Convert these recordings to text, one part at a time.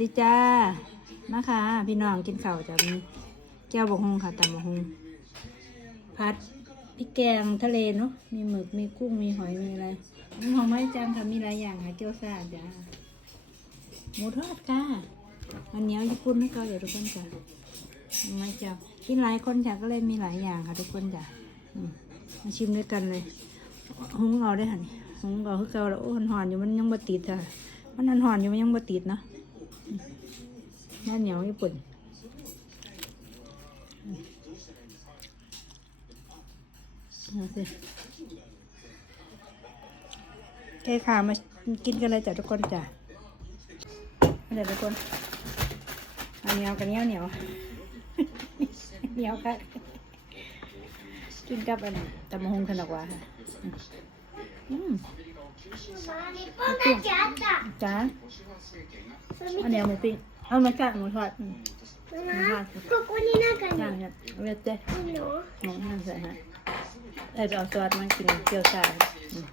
ดีจ้ามาค่ะพี่น้องกินข้าวจะมีแก้วบกฮงค่ะตำบกฮงผัดพริกแกงทะเลเนาะมีหมึกมีกุ้งมีหอยมีอะไรมีหอมไม้จังค่ะมีหลายอย่างค่ะเกี๊ยวซ่าจ้าหมูทอดค่ะอันเหนียวญี่ปุ่นให้ก็เดี๋ยวทุกคนจ้ะมไม้จังกินหลายคนจ้ะก็เลยมีหลายอย่างค่ะทุกคนจ้ะมาชิมด้วยกันเลยหุงเอาได้ค่ะหุงเอาคือเกาแล้วโอ้หอนๆอยู่มันยังบ่ติดค่ะมันหอนๆอยู่มันยังบ่ติดเนาะ หน้าเหนียวญี่ปุ่นเอาสิโอเคค่ะมากินกันเลยจ้ะทุกคนจ้ะมาจ้ะทุกคนเอาเหนียวกันเหนียวเหนียวเหนียวค่ะกินกับอันตำมะฮงขนมหวานค่ะอืมจ้าอันเนียวมูปิ้ง เอามาจ้ะหมูทอดอืม ママここになんか จ้า ね เนี่ยเอาไปเจ๊ いいの หมูนั่นใส่ฮะเอ้ยไปเอาซอสมากินเกี๊ยวซ่าอืม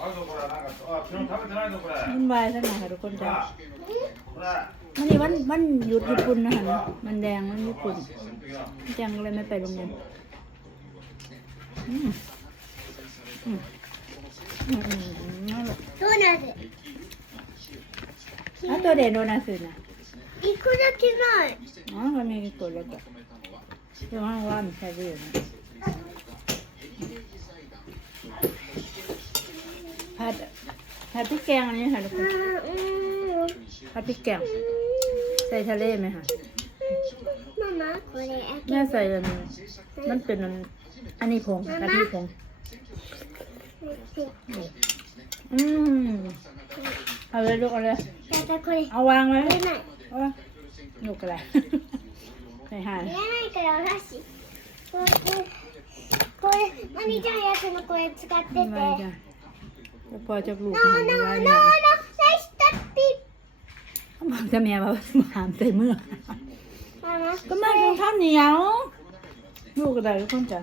あるぞこれなんかあ昨日食べてないぞこれ วุ่นวายสักหน่อยค่ะทุกคนจ้า ほら วันนี้วันวันหยุดญี่ปุ่นนะคะเนี่ยมันแดงวันญี่ปุ่น ほら จังเลยไม่ไปโรงเรียนอืมอืมอืมอืมอืมนั่นแหละ ドーナツ อ่ะตัวเด่นโดนัทสินะ 一個だけない อ๋อวันนี้กดแล้วก็เรื่องว่ามันใช่ด้วยนะผัดผัดพริกแกงอันนี้ค่ะทุกคน あーうーん ผัดพริกแกงใส่ทะเลไหมคะ ママこれ開 แม่ け ใส่อันมันเป็นอันอันนี้ผงกะทิผง อืม เอาเลยลูกเอาเลยเอาวางไว้ไม่ไหนเอาวางหนุกอะไร ใส่หาน言えないからおน子こうこうこれマミちゃんやつのこれ使ってて No ไม่ no ได้แล้ะพอจะปลูก no มัน no ได้ no เนี่ย最初ピเขาบอกจะแม่ว่าหามใส่มือก็แม่กินข้าวเหนียว ลูกก็ได้ทุกคนจะ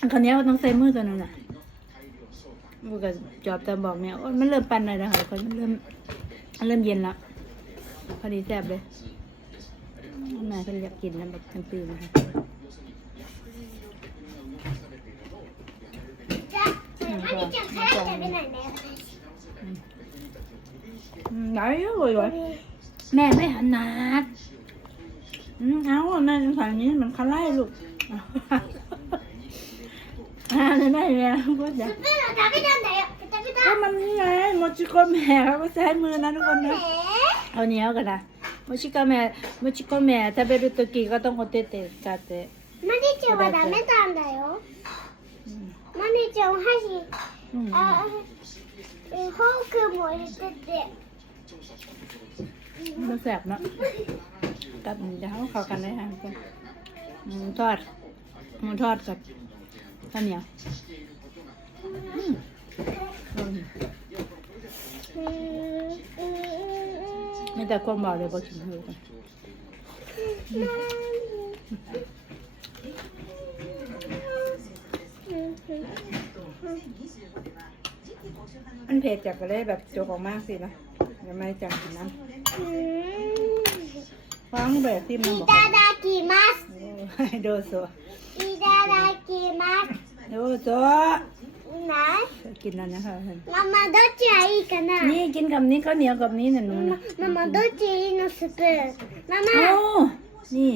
อันข้าวนียต้องใส่มือตัวนึงน่ะ บุกับจอบตาบอกเนี่ยโอ้ยมันเริ่มปั่นเลยนะคะคนมันเริ่มมันเริ่มเย็นละพอดีแซ่บเลยนายเขาอยากกินนะแบบทั้งปีนะคะไหนเลยวยแม่ไม่หันนัดเอาแม่สงสารนี้มันคล้ายลูก จะได้แล้วก็จะ食べるのダメなんก็มันนี่ไงโมจิโกแม่เขาก็ใช้มือนะทุกคนนะเอาเนียวกันนะโมจิโกแม่โมจิโกแม่食べるときก็ต้องโอเตเตะกัดเตะマリちゃんはダメなんだよマリちゃんお箸อืมあフォークも入れててมันแสบนะกับเดี๋ยวเขาเข้ากันได้ฮะทุนมูทอดหมูทอดกับ ข้าวเหนียวอืมอืม うーんうーん มีแต่ความบอกเลยบอกถึงเธอกัน มันเผ็ดจากก็เลยแบบโจกออกมากสินะยังไม่จังกินน้ำฟังแบบที่มัน い บอก ただきます โอ้ยโดโซ いただきます ดูตัวไกินแล้วนะคะมามาดูจีกันนะนี่กินกับนี้ข้าวเหนียวกับนี้นะหนูนะมามาดูจีอีนสเปนมามาโอ้นี่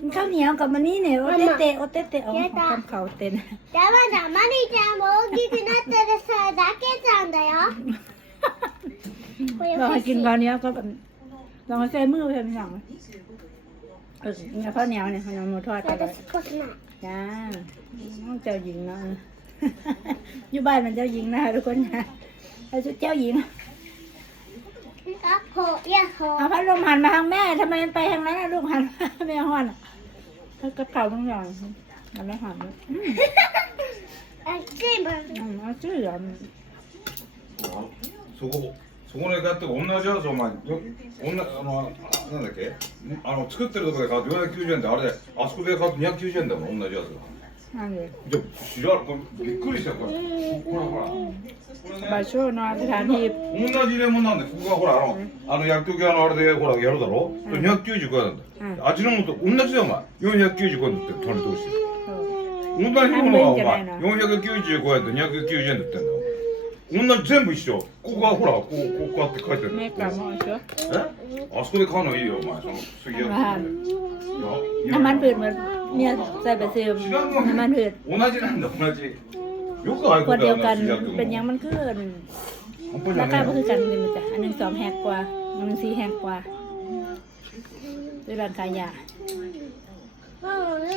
กิข้าวเหนียวกับมันนี่เนี่ยโอเตเตโอเตเตโอ้ทำเขาเต้นแต่ว่าดามานี่จะโมกิกินาเตเตสดาเกจังได้เหรอเราให้กินข้าวเหนียวกับลองใส่มือไปทำหนังเออข้าวเหนียวเนี่ยข้าวเหนียวหมูทอดไปเลย จ้าน้อเจ้าหญิงเนาะอยู่บ้านมันเจ้าหญิงนะทุกคนนะไอ้ชุดเจ้าหญิงโหเอี่ยโหเอาพัดลมหันมาทางแม่ทำไมมันไปทางนั้นลูกหันมาแม่หอนอะกระเป๋าต้องหย่อนมันไม่หอนด้วยอ้จี้มัน 아, 찔 려. 어, 저거 そこで買って同じやつお前よ女あのなんだっけ？あの作ってるとこで買って490円であれであそこで買って290円だもん同じやつが。なんで？じゃ知らこれびっくりしたこれ。ほらほら。場所のあに同じレモンなんでここがほらあの、うん、あの薬局屋のあれでほらやるだろ、うん、295円なんだ、うん、味の素同じだお前。495円だって取り通して。同じものがお前495円と290円だってんだ。よ同じ全部一緒ここがほらこうこうこうやって書いてる แม่กลับมาเชียว えあそこで買うのいいよお前その杉谷あいや น้ำมันพืชเหมือนเนี่ยใส่ไปซื้อน้ำมันพืช 同じなんだ同じよくああいう ข こ วด と เดี や ยว る กัน な杉谷君 เป็นหยังมันคือ 半端じゃ ราคา ね ก็ え คือ よ กันเลยมันจ้ะอันหนึ่งสองแฮกกว่าอันหนึ่งสี่แฮกกว่าด้วยร้านขายยา ママね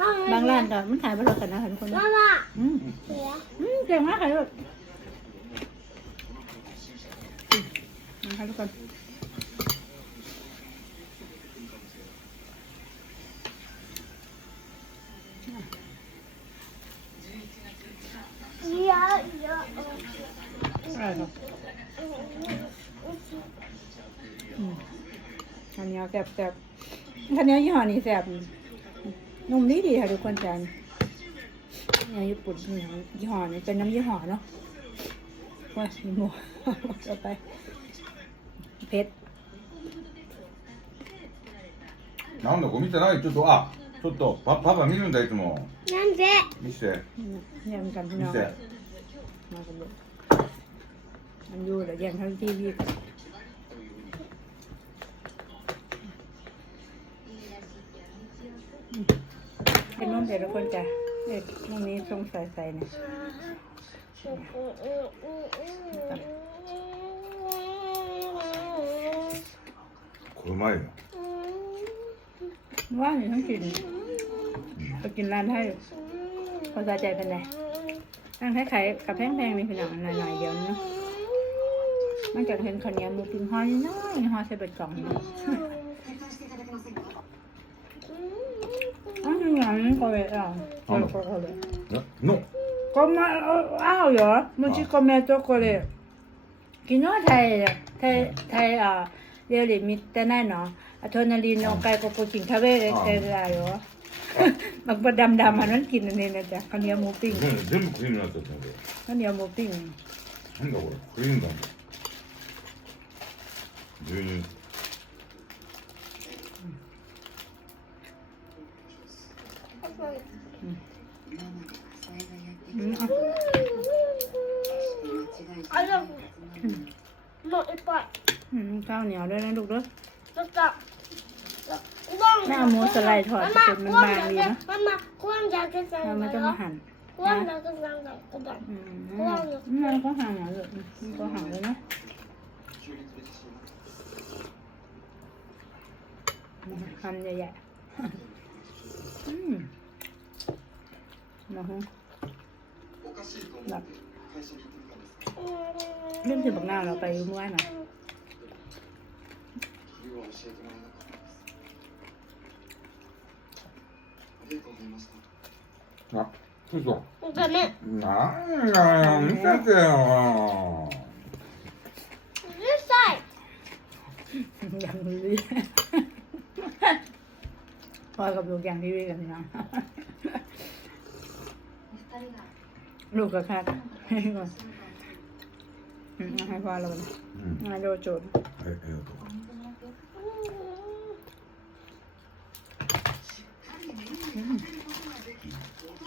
ママ บางร้านก็มันขายบริกันนะคะทุกคน ママ อืม ね อืมเก่งมากค่ะลูก นะคะทุกคนอะไรครับอันนี้แสบๆอันนี้ยี่ห้อนี้แสบนุ่มดีดีค่ะทุกคนจานนี่ญี่ปุ่นยี่ห้อนี้เป็นน้ำยี่ห้อเนาะว้าหมูเอาไป เผ็ด なんだこれ見てないちょっとあちょっとパパパ見るんだいつもなんで見して อืมแย่งกันพี่ 見 น้อง して มากันเลยมันอยู่แล้วแย่งทั้งทีวีอืมเป็นนุ่มแต่ละคนจ้ะเด็กนุ่มนี้ทรงใส่ใส่เนี่ย これ うまいよ ว่าอยู่ทั้งกินไปกินร้านไทยพอสะใจเป็นไงร้านไทยขายกับแพงๆมีพี่น้องหน่อยๆเดียวเนาะมันจากเห็นคนเหนี้ยหมูปิ้งห่อน้อยๆห่อใส่เบ็ดกล่องนี่อันนี้งั้นก็เลยอ่ะก็เลยก็เลย えの come out よもち米とこれ昨日タイタイタイあ 料理見てないのあ隣の外国人食べれてるだよมันบดำดำมันนั่นกินอันนี้นะจ๊ะข้าวเหนียวหมูปิ้ง 全部全部クリームになっちゃったんだよ ข้าวเหนียวหมูปิ้ง なんだこれクリームだもん牛乳 อืมอ่ะ あでももういっぱい ข้าวเหนียวด้วยนะลูกเด้อ จะจะก้องแม่เอาหมูสไลด์ถอดจนมันบางดีนะ มัมากว้างยาวกระสังเราไม่ต้อมาหั่นกว้างยาวกระสังกับกระดังอืมมันก็หั่นนะลูกมันก็หั่นเลยนะคำใหญ่ๆอืมนะฮะหลับเริ่มถึงบักหน้าเราไปเมื่อไหร่นะ あそうそダメうなんだよ見せてようるさい อย่างทีวีพอกับลูกอย่างทีวีกันพี่น้องลูกกับแค่ให้ก่อนอืมให้พ่อเราไป うん ให้โดนโจทย์ はいありがとう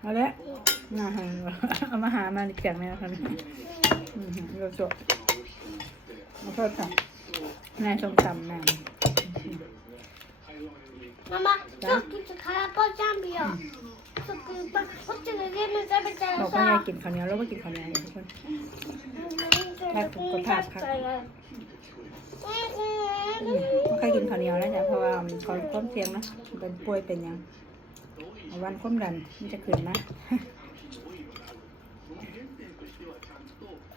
เอาละน่าหันเอามาหามาอีกแกงไหมนะครับอืมโยโจแล้วก็สั่งนายส้มตำนาย ママちょっと空っぽチャンピオンちょっといっぱいこっちのゲーム食べた บอก ら ว่ายาย さ กินข้าวเหนียวแล้วก็กินข้าวเหนียวทุกคน อืมไม่เคยกินข้าวเหนียวแล้วจ้ะเพราะว่ามันคอยต้มเสียงนะเป็นป่วยเป็นหยัง วันความดันมันจะขึ้นนะ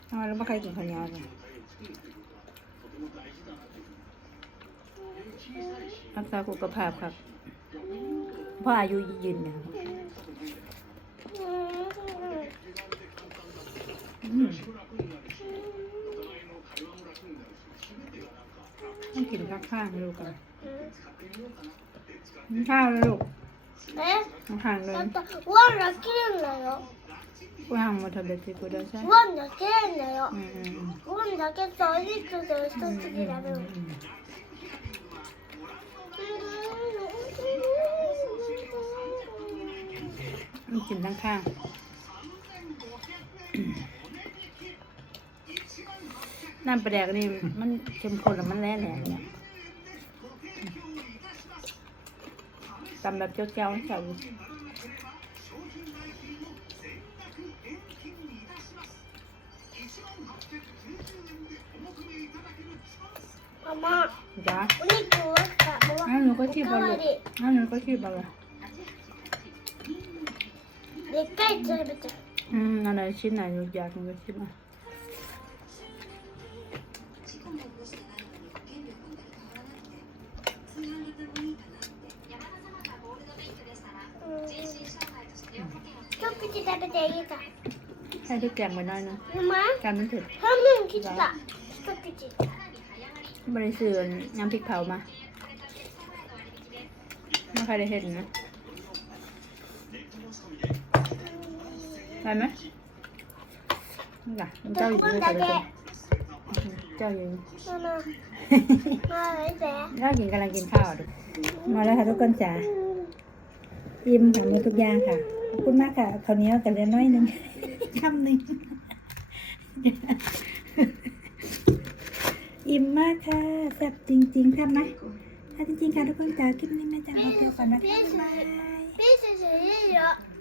เอาแล้วมาใครกินข้าวเหนียวกันรักษาสุขภาพครับเพราะอายุยืนเนี่ยต้องกินข้างๆลูกกันกินข้าวเลยลูก え ข้างๆเลย だってワンだけだよ ご飯も食べてください。ワンだけだようんうんワンだけとお肉と一つになるมันกินทั้งข้างน้ำปลาแดกนี่มันเข้มข้นแล้วมันแร่แหลงเนี่ย ตำแบบเจียวๆนะจ๊ะมาม่าจ้าวันนี้กูจะบอกว่าอ้าวหนูก็ขี้บอลลูกอ้าวหนูก็ขี้บอลลูกเด็กใกล้จะไปจ้ะอืมอะไรชิ้นไหนหนูอยากหนูก็ขี้มา ที่ได้ประเดี๋ยวจ้ะให้ที่แกมมาหน่อยนะแ기다 배대기 다. 해도 깽 뭐나 나. 엄 마. 깽은 돼. 형은 기 다. 기다 기 지. บริสุทธิ์น้ำพริกเผามาไม่ใครได้เห็นนะได้ไหมนี่ล่ะเจ้าอยู่ด้วยกันเจ้าอยู่มาเลยแจ้ากินกำลังกินข้าวดูมาแล้วค่ะทุกคนจ๋าอิ่มของมีทุกอย่างค่ะ คุณมากค่ะคราวนี้กันเล่นน้อยหนึ่งคำหนึ่งอิ่มมากค่ะแซ่บจริงๆค่บไหมถ้าจริงๆค่ะทุกคนจ๋าคลิปนี้แม่จะขอตัวก่อนนะคะบ๊ายบาย